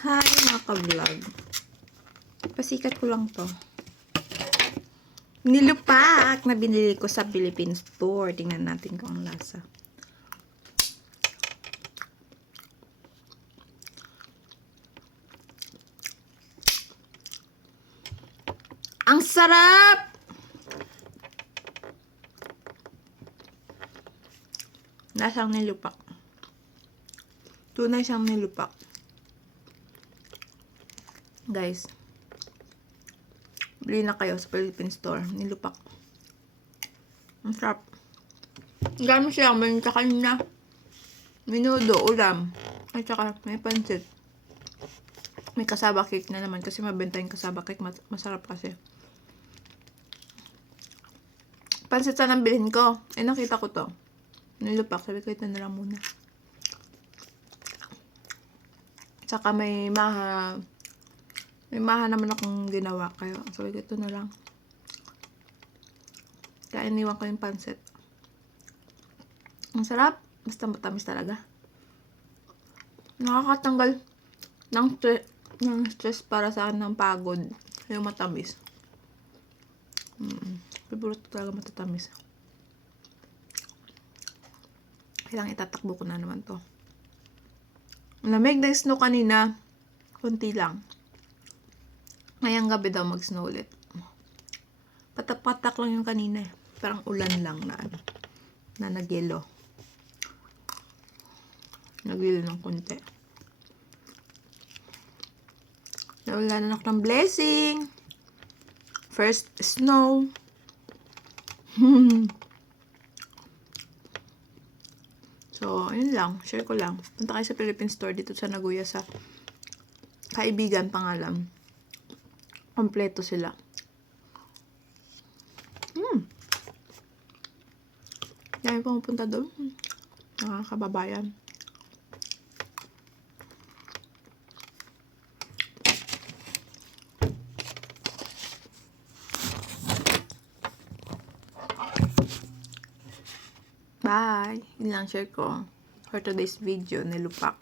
Hi mga ka-vlog. Pasikat ko lang to. Nilupak na binili ko sa Philippine store. Tingnan natin kung ang lasa. Ang sarap! Lasang nilupak. Tunay siyang nilupak. Guys, bili na kayo sa Philippine store. Nilupak. Ang sarap. Gamit siya. May kanina. Minudo, ulam. At saka may pansit. May kasaba cake na naman. Kasi mabenta yung kasaba cake. Masarap kasi. Pansit sana ang bilhin ko. Eh, nakita ko to. Nilupak. Sabi ko, ito na lang muna. Tsaka may maha naman akong ginawa. Kaya sabi ko, ito na lang. Kaya iniwan ko yung pansit. Ang sarap. Basta matamis talaga. Nakakatanggal ng stress para sa akin ng pagod. Yung matamis. Favorite talaga matatamis. Kailangan itatakbo ko na naman to. Lamig na snow kanina. Kunti lang. Ngayong gabi daw mag-snow ulit. Patak-patak lang yung kanina eh. Parang ulan lang na nagyelo. Nagyelo ng konti. Naulan ako ng blessing. First snow. So, yun lang. Share ko lang. Punta kayo sa Philippine store dito sa Nagoya sa Kaibigan pangalan. Kompleto sila. Dahil pumupunta doon. Mga kababayan. Bye! Yun lang share ko for today's video. Nilupak.